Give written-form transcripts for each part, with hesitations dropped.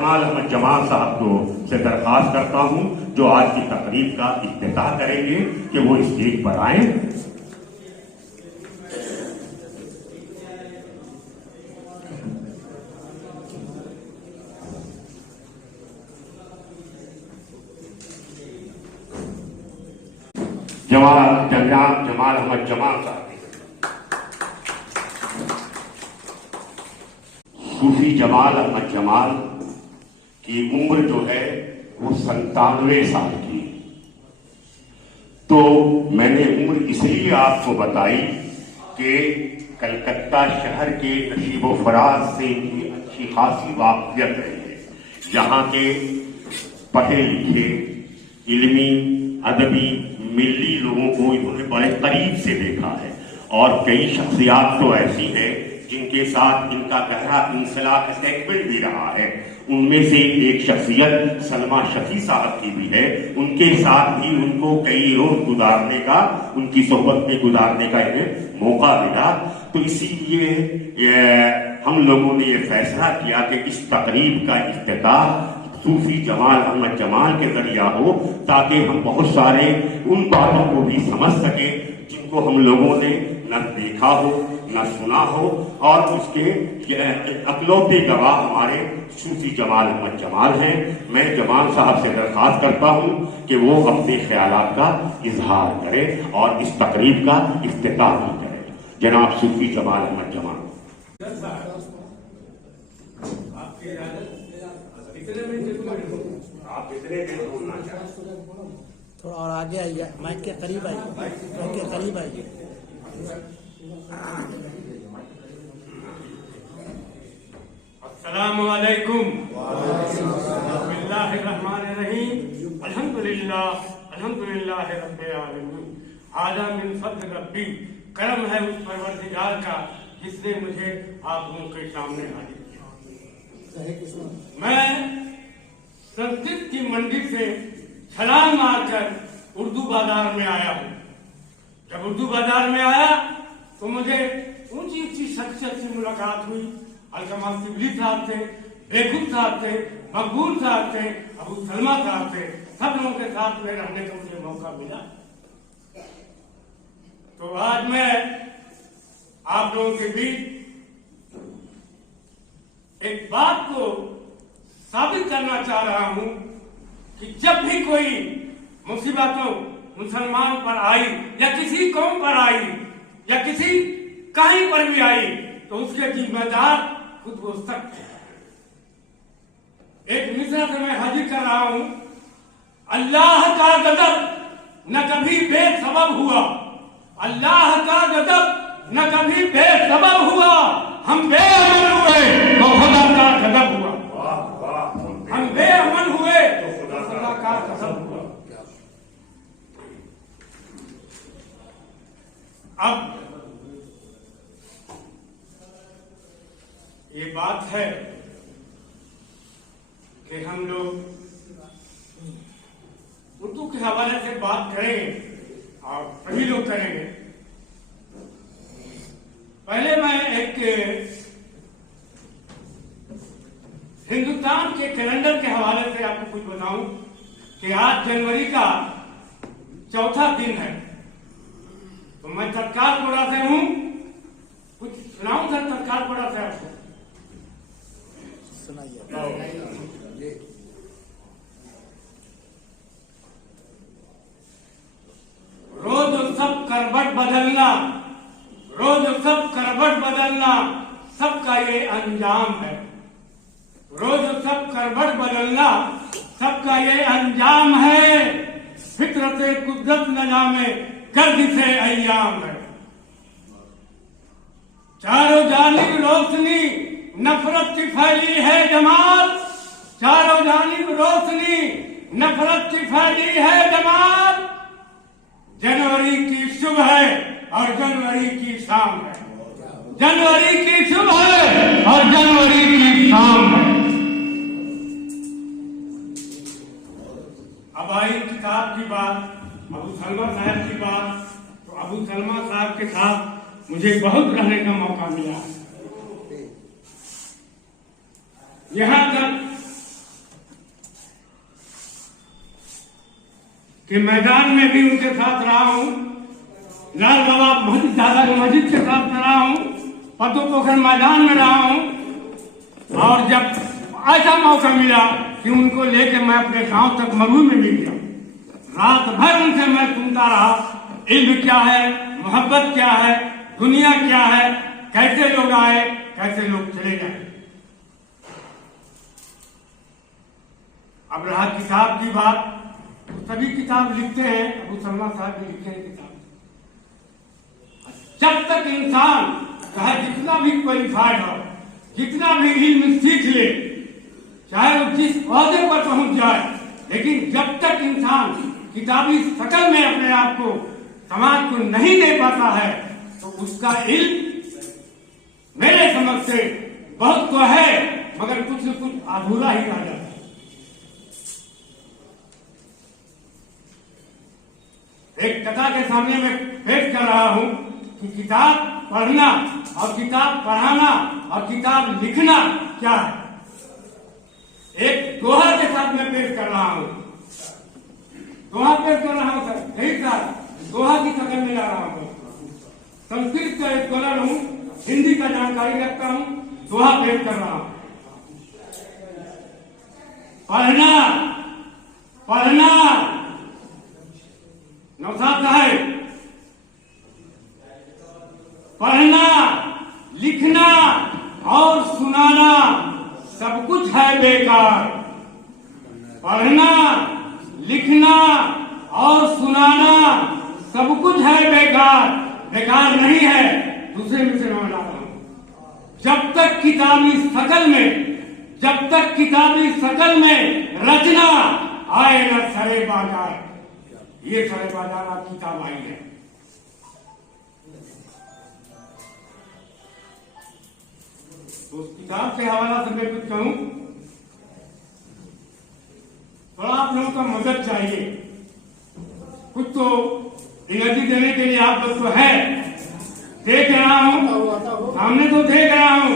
जमाल अहमद जमाल साहब को से दरख्वास्त करता हूं जो आज की तकरीब का इफ्तिताह करेंगे कि वो स्टेज पर आए। जमाल अहमद जमाल साहब, सूफी जमाल अहमद जमाल की उम्र जो है वो 97 साल की। तो मैंने उम्र इसलिए आपको बताई कि कलकत्ता शहर के नशीबो फराज से भी अच्छी खासी वाकफियत रही है। यहाँ के पढ़े लिखे इल्मी अदबी मिली लोगों को इन्होंने बड़े करीब से देखा है और कई शख्सियात तो ऐसी हैं जिनके साथ इनका गहरा इंसलाक अटैचमेंट भी रहा है। उनमें से एक शख्सियत सलमा शफी साहब की भी है। उनके साथ भी उनको कई रोज गुजारने का, उनकी सोहबत में गुजारने का इन्हें मौका मिला। तो इसीलिए हम लोगों ने ये फैसला किया कि इस तकरीब का इफ्तिताह सूफी जमाल अहमद जमाल के जरिया हो, ताकि हम बहुत सारे उन बातों को भी समझ सके जिनको हम लोगों ने न देखा हो न सुना हो, और उसके अकलौते गवाह हमारे सूफी जमाल अहमद जमाल हैं। मैं जमाल साहब से दरख्वास्त करता हूं कि वो अपने ख्यालात का इजहार करें और इस तकरीब का इफ्तिताह भी करें। जनाब सूफी जमाल अहमद जमाल। आप कितने दिन बोलना चाहते हैं? थोड़ा और आगे आइए, माइक के करीब आइए, माइक के करीब आइए। अस्सलामु अलैकुम। बिस्मिल्लाहिर्रहमानिर्रहीम। अल्हम्दुलिल्लाह रब्बिल आलमीन। हाज़ा मिन फज़्ल रब्बी। करम है उस परवरदिगार का जिसने मुझे आप लोगों के सामने हाजिर किया। मैं संस्कृत की मंडी से छलांग मारकर उर्दू बाजार में आया हूँ। जब उर्दू बाजार में आया तो मुझे ऊंची ऊंची शख्सियत से मुलाकात हुई। अलकमा सिबली साहब थे, बेगुल साहब थे, मकबूल साहब थे, अबू सलमा साहब थे। सब लोगों के साथ में रहने का मुझे मौका मिला। तो आज मैं आप लोगों के बीच एक बात को साबित करना चाह रहा हूं कि जब भी कोई मुसीबतों मुसलमान पर आई या किसी कौम पर आई या किसी कहीं पर भी आई तो उसके जिम्मेदार खुद वो सख्त है। एक मिसरा से मैं हाजिर कर रहा हूं। अल्लाह का गजब न कभी बेसबब हुआ, अल्लाह का गजब न कभी बेसबब हुआ। हम बेअमन हुए तो खुदा का गजब हुआ, हम बेअमन हुए तो खुदा का गजब हुआ। अब ये बात है कि हम लोग उर्दू के हवाले से बात करेंगे और सभी लोग करेंगे। पहले मैं एक हिंदुस्तान के कैलेंडर के हवाले से आपको कुछ बताऊं कि आज जनवरी का चौथा दिन है। तो मैं तत्कालपुरा से हूं, कुछ सुनाऊं सर तत्कालपुरा से आपको? सुनाइए। रोज सब करवट बदलना, रोज सब करवट बदलना सबका ये अंजाम है। रोज सब करवट बदलना सबका ये अंजाम है। फितरते कुदरत न जामे गर्दिशे अय्याम है। चारों जानिब रोशनी नफरत की फैली है जमाल, चारों जानिब रोशनी नफरत की फैली है जमाल। जनवरी की सुबह है और जनवरी की शाम है, जनवरी की सुबह है और जनवरी की शाम है। अब आई किताब की बात, अबू सलमा साहब की बात। तो अबू सलमा साहब के साथ मुझे बहुत रहने का मौका मिला। यहाँ तक कि मैदान में भी उनके साथ रहा हूँ, लाल बाबा दादा की मस्जिद के साथ रहा हूँ, पद्दू पोखर मैदान में रहा हूँ। और जब ऐसा मौका मिला कि उनको लेके मैं अपने गांव तक मरू में मिल गया, रात भर उनसे मैं सुनता रहा इल्म क्या है, मोहब्बत क्या है, दुनिया क्या है, कैसे लोग आए, कैसे लोग चले गए। अब रहा किताब की बात, तो सभी किताब लिखते हैं, अबू सलमा साहब भी लिखे हैं किताब। जब तक इंसान चाहे जितना भी क्वालिफाइड हो, जितना भी इल्म सीख ले, चाहे वो जिस औहदे पर पहुंच जाए, लेकिन जब तक इंसान किताबी शकल में अपने आप को समाज को नहीं दे पाता है, तो उसका इल्म मेरे समझ से बहुत तो है, मगर कुछ न कुछ अधूरा ही रह जाता है। एक कथा के सामने मैं पेश कर रहा हूं कि किताब पढ़ना और किताब पढ़ाना और किताब लिखना क्या है। एक दोहा के साथ मैं पेश कर रहा हूं, दोहा पेश कर रहा हूं सर, नहीं सर, दोहा की शक्ल में ला रहा हूं। संस्कृत का स्कॉलर हूं, हिंदी का जानकारी रखता हूं, दोहा पेश कर रहा हूं। पढ़ना पढ़ना नौशाद साहब, पढ़ना लिखना और सुनाना सब कुछ है बेकार। पढ़ना लिखना और सुनाना सब कुछ है बेकार, बेकार नहीं है। दूसरे में से मैं ला रहा हूं, जब तक किताबी शकल में, जब तक किताबी शकल में रचना आए न सरे बाजार। ये सरे बाजार आप किताब आई है। तो उस किताब के हवाला से मैं कुछ कहूं, थोड़ा आप लोगों का मदद चाहिए। कुछ तो एनर्जी देने के लिए आप लोग तो है, देख रहा हूं, सामने तो देख रहा हूं,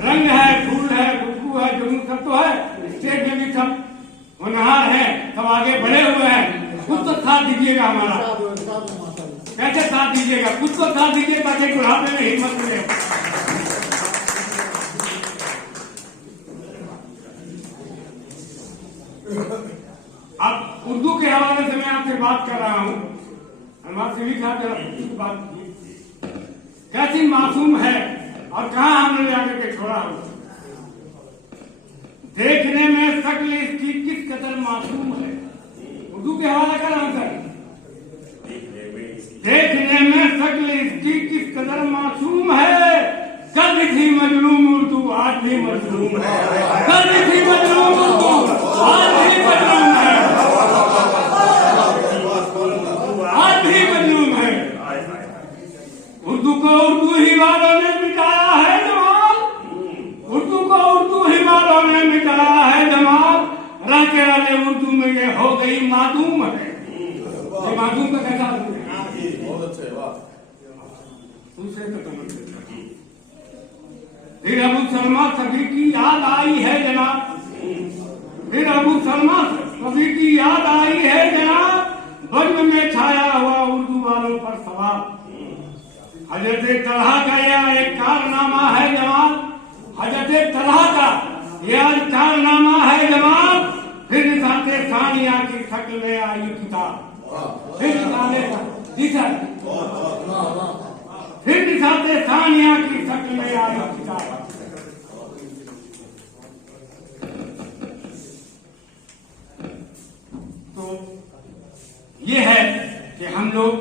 रंग है, फूल है, खुशबू है, जुनून सब तो है, स्टेज में भी सब होनहार है, सब आगे बढ़े हुए हैं। कुछ तो साथ दीजिएगा हमारा, कैसे साथ दीजिएगा, कुछ तो साथ दीजिए ताकि बुढ़ापे में हिम्मत मिले। अब उर्दू के हवाले से मैं आपसे बात कर रहा हूं, हमारे से भी बात कैसी मासूम है और कहां हमने जाकर के छोड़ा हो। देखने में शक्ल इसकी किस कदर मासूम है, उर्दू के हवाला कर रहा हूं सर। देखने में शक्ल इसकी किस कदर मासूम है, कल थी मजलूम उर्दू आज भी मजलूम है, कल थी मजलूम उर्दू आज भी मजलूम है, आज भी मजलूम है। उर्दू को उर्दू ही वालों ने मिटाया है जमाल, उर्दू को उर्दू ही वालों ने मिटाया है जमाल। रहते वाले उर्दू में ये हो गई मासूम है। ये मासूम का कैसा बहुत अच्छे, फिर अबू सलमा सभी की याद आई है जनाब, फिर अबू सलमा सभी की याद आई है जनाब, बज्म में छाया हुआ उर्दू वालों पर सवाल। हजरत तलहा का यह एक कारनामा है जवाब, हजरत तलहा का यह कारनामा है जवाब। फिर निसाते सानिया की शक्ल में आई किताब, फिर निसाते सानिया की शक्ल में आई किताब। तो ये है कि हम लोग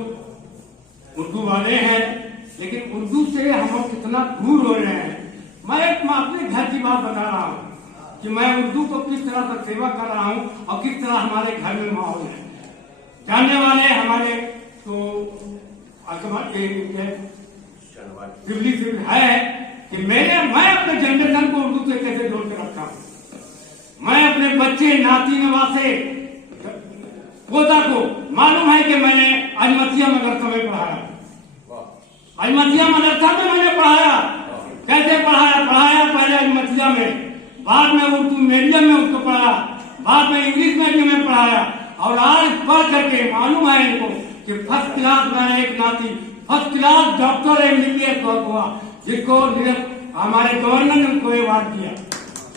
उर्दू वाले हैं, लेकिन उर्दू से हम लोग कितना दूर हो रहे हैं। मैं अपने घर की बात बता रहा हूँ कि मैं उर्दू को किस तरह से सेवा कर रहा हूँ और किस तरह हमारे घर में माहौल है। जानने वाले हमारे तो दिल्ली से है कि मैं अपने जनरेशन को उर्दू से कैसे जोड़ के रखा हूँ। मैं अपने बच्चे नाती नवासे पोता को मालूम है कि मैंने अजमतिया मदरसा में पढ़ाया, अजमतिया मदरसा में मैंने पढ़ाया। कैसे पढ़ाया पहले अजमतिया में, बाद में उर्दू मीडियम में उसको पढ़ाया, बाद में इंग्लिश मीडियम में पढ़ाया और आज पढ़ करके मालूम है इनको कि फर्स्ट क्लास मैंने एक नाती फर्स्ट क्लास डॉक्टर MBBS हुआ, जिसको हमारे गवर्नर ने उनको अवार्ड दिया।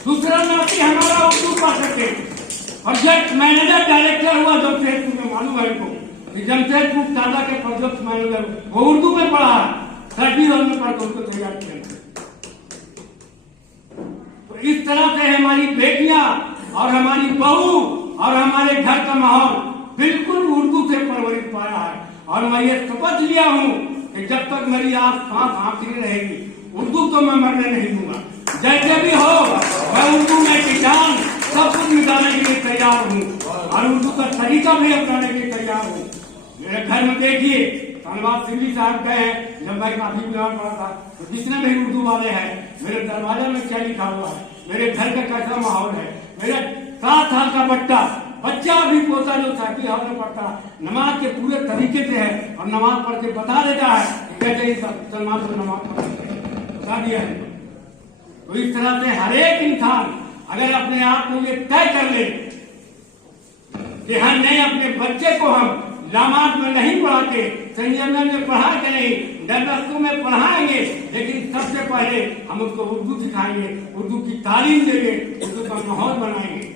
दूसरा नाती हमारा उर्दू पढ़ करके प्रोजेक्ट मैनेजर डायरेक्टर हुआ जमशेदपुर में, मालूम है इनको कि जमशेदपुर टाटा के प्रोजेक्ट मैनेजर वो उर्दू में पढ़ा, 30 रोज में पढ़कर उसको तैयार किया। तो इस तरह से हमारी बेटियां और हमारी बहू और हमारे घर का माहौल बिल्कुल उर्दू से परवरिश पाया है। और मैं ये शपथ लिया हूं कि जब तक मेरी सांस आखिरी रहेगी उर्दू तो मैं मरने नहीं दूंगा। जैसे भी हो मैं उर्दू में किसान सब कुछ मिटाने के लिए तैयार हूँ और उर्दू का तरीका भी अपनाने के लिए तैयार हूँ। मेरे घर में देखिए धनबाद सिंधी साहब गए हैं, जब मैं काफी बीमार पड़ा था तो जितने भी उर्दू वाले हैं मेरे दरवाजे में क्या लिखा हुआ है, मेरे घर का कैसा माहौल है। मेरा 7 साल का बच्चा भी पोता जो साथी हाल में पढ़ता नमाज के पूरे तरीके से है और नमाज पढ़ के बता देता है कि कैसे सलमान को नमाज बता दिया है। तो इस तरह से हर एक इंसान अगर अपने आप को ये तय कर ले कि हम नहीं, अपने बच्चे को हम लामात में नहीं पढ़ाते, संयमन में पढ़ा के नहीं, दरदस्तों में पढ़ाएंगे, लेकिन सबसे पहले हम उसको उर्दू सिखाएंगे, उर्दू की तालीम देंगे, उर्दू का माहौल बनाएंगे।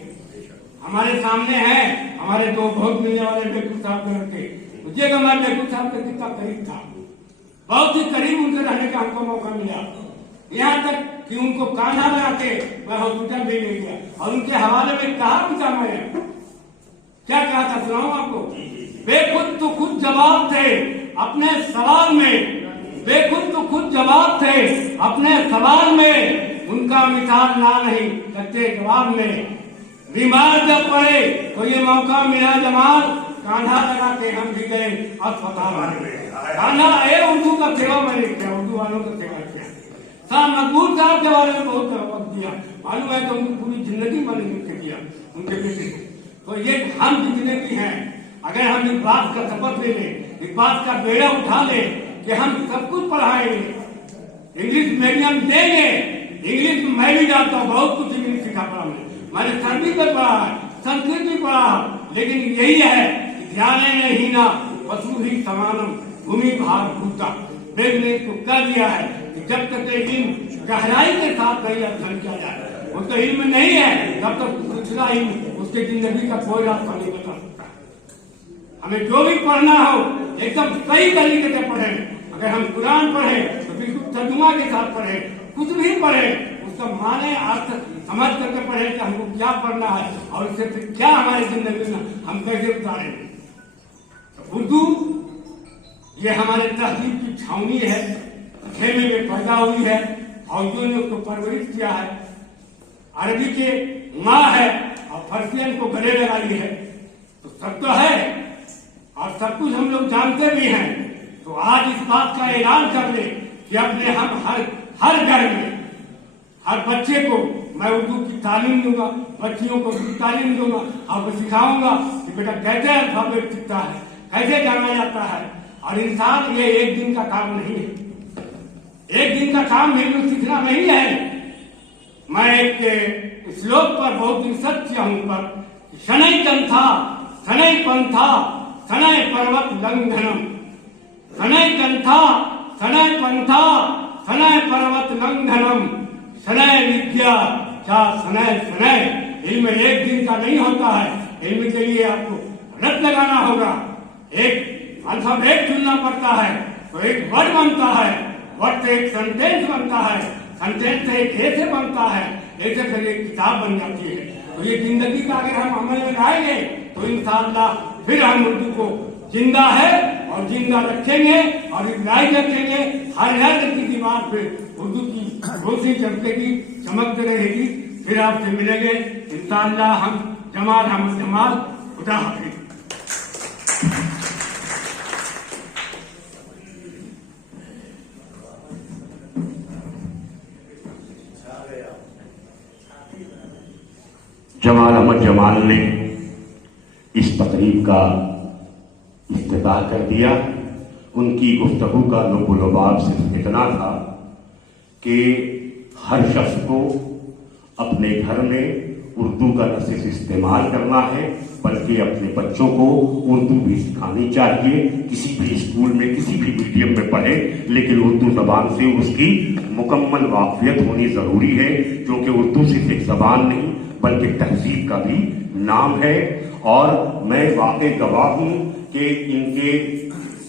हमारे सामने है हमारे दो बहुत मिलने वाले बेकूफ साहब लड़के, मुझे मैं बेकूफ साहब के कितना करीब था, बहुत ही करीब उनसे रहने का हमको मौका मिला। यहाँ तक कि उनको कान्हा लगा के मैं हॉस्पिटल भी ले गया और उनके हवाले में कहा भी था, मैं क्या कहा था सुनाऊं आपको। बेखुद तो खुद जवाब थे अपने सवाल में, बेखुद तो खुद जवाब थे अपने सवाल में, उनका मिसाल ना नहीं सच्चे जवाब में। बीमार जब पड़े तो ये मौका मिला जमाल, कान्हा लगा के हम भी गए अस्पताल में। कान्हा उर्दू का सेवा मैंने किया, उर्दू वालों का सेवा किया। शाह मकबूल साहब के बारे में बहुत वक्त दिया, मालूम है तो उनकी पूरी जिंदगी मैंने लिख दिया उनके बेटे को। तो ये हम जितने भी हैं अगर हम इस बात का शपथ ले लें, इस बात का बेड़ा उठा लें कि हम सब कुछ पढ़ाएंगे, इंग्लिश मीडियम देंगे। इंग्लिश मैं भी जानता हूँ, बहुत कुछ इंग्लिश सिखा पड़ा मैंने संस्कृत में पढ़ा है, संस्कृत भी पढ़ा, लेकिन यही है ध्यान नहीं ना पशु ही समानम भूमि भार भूता। वेद ने इसको कह दिया है कि जब तक इल्म गहराई के साथ नहीं अध्ययन किया जाए, उसका इल्म नहीं है तब तक दूसरा इल्म उसके जिंदगी का कोई रास्ता नहीं बता सकता। हमें जो भी पढ़ना हो एकदम सही तरीके से पढ़ें। अगर हम कुरान पढ़ें तो बिल्कुल तर्जुमा के साथ पढ़ें, कुछ भी पढ़ें उसका माने अर्थ समझ करके पढ़ें कि हमको क्या पढ़ना है और इससे फिर क्या हमारी जिंदगी में हम कैसे उतारेंगे। तो उर्दू ये हमारे तहजीब की छावनी है, खेमे में पैदा हुई है, फौजियों ने उसको परवरिश किया है, अरबी के माँ है और फर्सियन को गले लगाई है। तो सब तो है और सब कुछ हम लोग जानते भी हैं। तो आज इस बात का ऐलान कर ले कि अपने हम हर घर में हर बच्चे को मैं उर्दू की तालीम दूंगा, बच्चियों को भी तालीम दूंगा, आपको सिखाऊंगा कि बेटा कैसे अल्फाबेट सीखता है, कैसे जाना जाता है। और इंसान ये एक दिन का काम नहीं है, एक दिन का काम नहीं, सीखना नहीं है। मैं एक श्लोक पर बहुत दिन सच किया हूं पर शनै कंथा शनै पंथा शनै पर्वत लंघनम, शनै कंथा शनै पंथा शनै पर्वत लंघनम, शनै विद्या क्या शनै शनै। इल्म एक दिन का नहीं होता है, इल्म के लिए आपको रट लगाना होगा, एक अल्फाबेट चुनना पड़ता है, तो एक वर्ड बनता है, वर्ड से एक सेंटेंस बनता है, सेंटेंस से एक ऐसे बनता है, ऐसे फिर एक किताब बन जाती है। तो ये जिंदगी का अगर हम अमल में लाएंगे तो इंशाअल्लाह फिर हम उर्दू को जिंदा है और जिंदा रखेंगे और इब्राही रखेंगे। हर घर की दीवार पे उर्दू की रोशनी चमकेगी, चमकते रहेगी। फिर आपसे मिलेंगे इंशाअल्लाह। हम जमाल अहमद जमाल, खुदा हाफिज। जमाल अहमद जमाल ने इस तकरीब का इफ्तिताह कर दिया। उनकी गुफ्तगू का लुब-ओ-लुबाब सिर्फ इतना था कि हर शख्स को अपने घर में उर्दू का न सिर्फ इस्तेमाल करना है बल्कि अपने बच्चों को उर्दू भी सिखानी चाहिए। किसी भी स्कूल में किसी भी मीडियम में पढ़े, लेकिन उर्दू जबान से उसकी मुकम्मल वाकफियत होनी जरूरी है, क्योंकि उर्दू सिर्फ एक जबान नहीं बल्कि तहजीब का भी नाम है। और मैं वाकई गवाह हूं कि इनके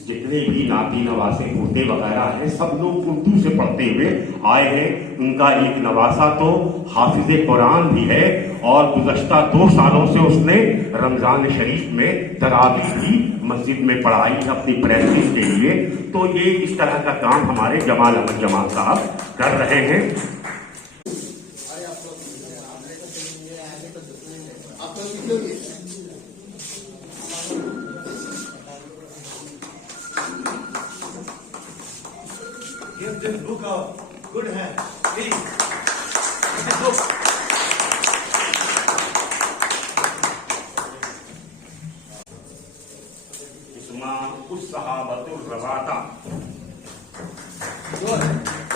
जितने भी नाती नवासे पोते वगैरह हैं, सब लोग उर्दू से पढ़ते हुए आए हैं। उनका एक नवासा तो हाफिज कुरान भी है और गुज़श्ता 2 सालों से उसने रमजान शरीफ में तरावी भी मस्जिद में पढ़ाई है अपनी प्रैक्टिस के लिए। तो ये इस तरह का काम हमारे जमाल अहमद जमाल साहब कर रहे हैं। Give this book a good hand, please. This book. इसमें उस सहाबतुर रवाता Good.